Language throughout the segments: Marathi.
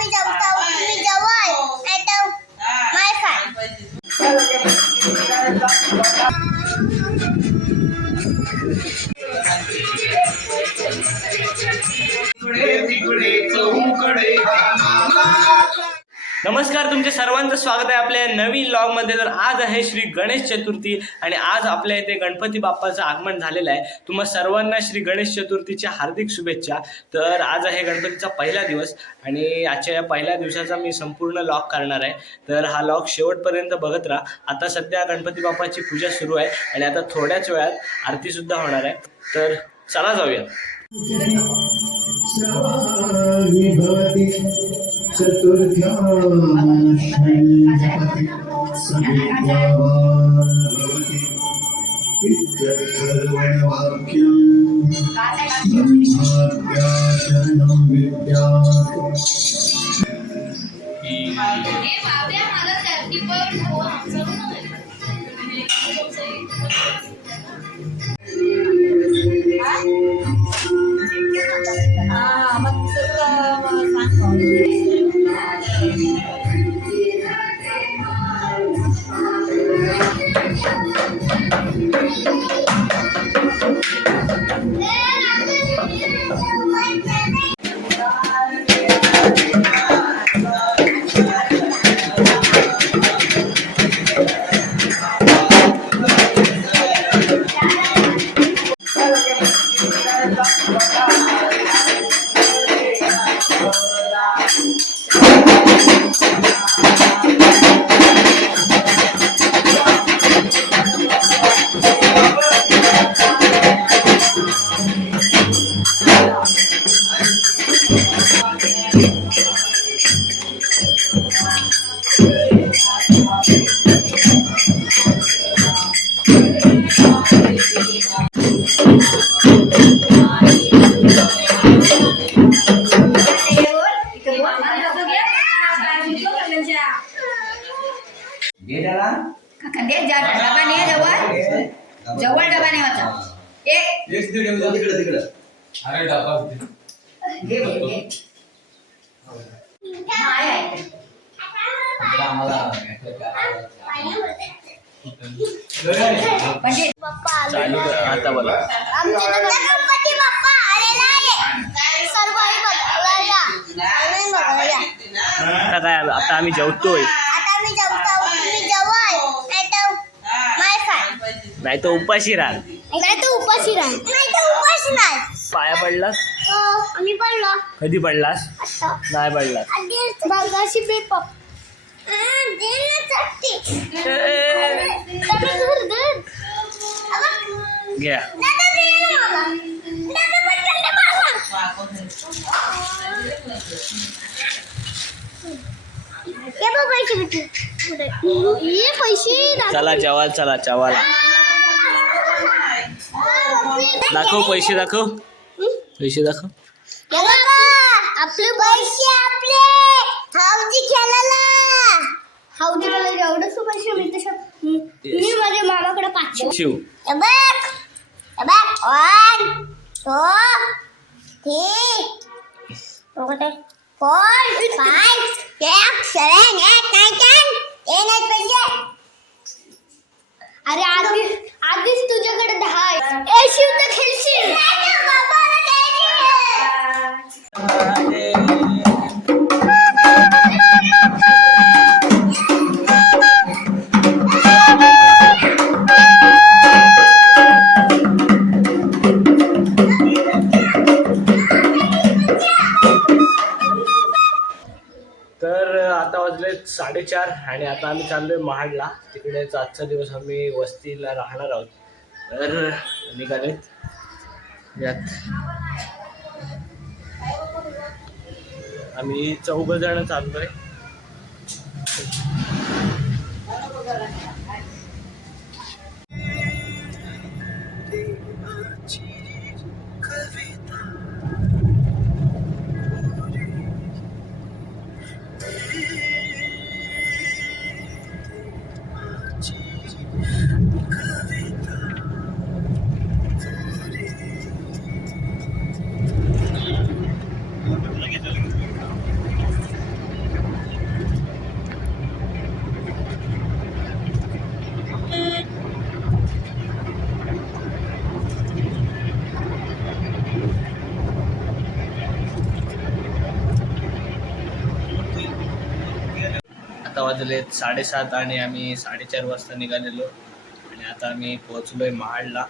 मी जेवतो नमस्कार तुमच्या सर्वांचं स्वागत आहे आपल्या नवीन लॉगमध्ये तर आज आहे श्री गणेश चतुर्थी आणि आज आपल्या इथे गणपती बाप्पाचं आगमन झालेलं आहे. तुम्हा सर्वांना श्री गणेश चतुर्थीच्या हार्दिक शुभेच्छा. तर आज आहे गणपतीचा पहिला दिवस आणि आजच्या या पहिल्या दिवसाचा मी संपूर्ण लॉग करणार आहे. तर हा लॉग शेवटपर्यंत बघत राहा. आता सध्या गणपती बाप्पाची पूजा सुरू आहे आणि आता थोड्याच वेळात आरती सुद्धा होणार आहे. तर चला जाऊया. श्रावाणि भवति चतुर्थ्यां श्रीजपति सविद्यावान् भवति इत्यर्थर्वणवाक्यम् ब्रह्माद्याचरणं विद्यात् जवळ. जवळ डबा नाही वाचा एक. घे घे घे हा, आहे, आहे. म्हणजे पप्पा चालू आता बोला आमच्या गणपती बाप्पा आलेला आहे सर्व बघायला सर्वांनी बघायला आता काय आता आम्ही जेवतोय. नाही तर उपाशी राहा नाही तर उपाशी राह नाही तर उपाशी नाही पाया पडलास हो आम्ही पडलो कधी पडलास नाही पडलास आधी बघाशी बे पप दे ना चटणी दादा धर धर अबा, घ्या. चला जेवाल चला जेवाल दाखव पैसे दाखव पैसे दाखव. आपले पैसे आपले. हावजी खेळायला. एवढंच पैसे मिळते मी माझ्या मामाकडे पाचशे. शिव. बघ. बघ. One two three four five six seven eight nine ten ten आहेत पैसे अरे आधी आधीच तुझ्याकडे दहा आहेत ए शिव तर खेळशील? आता वाजले साडेचार आणि आता आम्ही चाललोय महाडला. तिकडेच आजचा दिवस आम्ही वस्तीला राहणार आहोत. तर निघालेत यात आम्ही चौघ जण चाललोय. आहे वाजले साडेसात आणि आम्ही साडेचार वाजता निघालेलो. आणि आता आम्ही पोहोचलोय महाडला.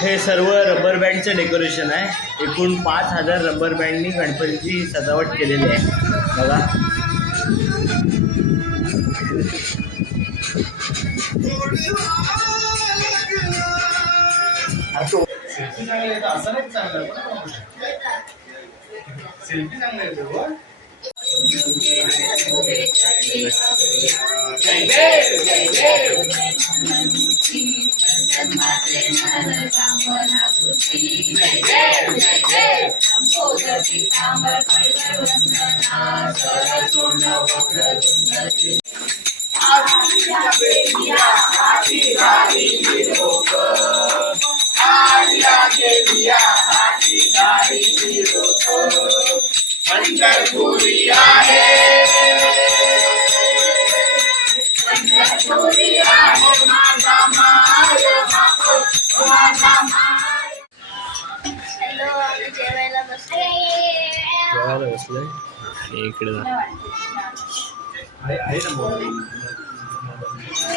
हे सर्व रबर बँडचं डेकोरेशन आहे. एकूण पाच हजार रबर बँडनी गणपतीची सजावट केलेली आहे. बघा. Selfie, selfie, selfie, Nigeria, happy Nari Hiroko, Mangal Puriya he, Mangal Puriya he, Mata Maya Mako, Mata Maya. Hello, I'm Jayala Basle. Jayala Basle, ఇక్కడ ఐ ఐ నమో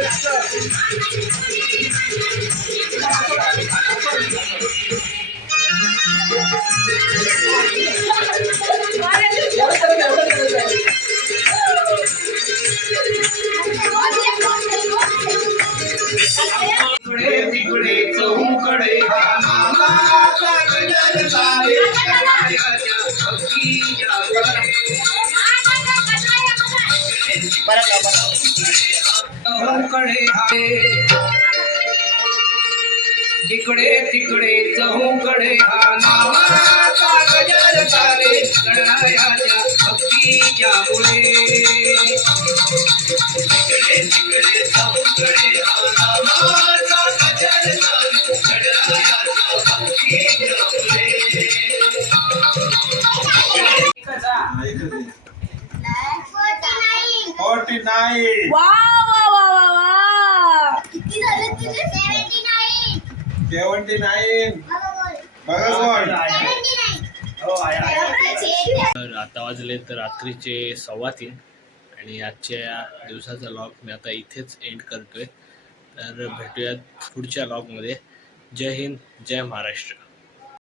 बसलोय आणि इकडे जा. चहूकडे आहे तिकडे तिकडे चहूकडे हा नावाचा गजर भक्तीच्या मुळे. तिकडे तिकडे चहूकडे हा नावाचा बघा कोण तर आता वाजले तर रात्रीचे सव्वा तीन आणि आजच्या दिवसाचा लॉग मी आता इथेच एंड करतोय. तर भेटूयात पुढच्या लॉगमध्ये जय हिंद जय महाराष्ट्र.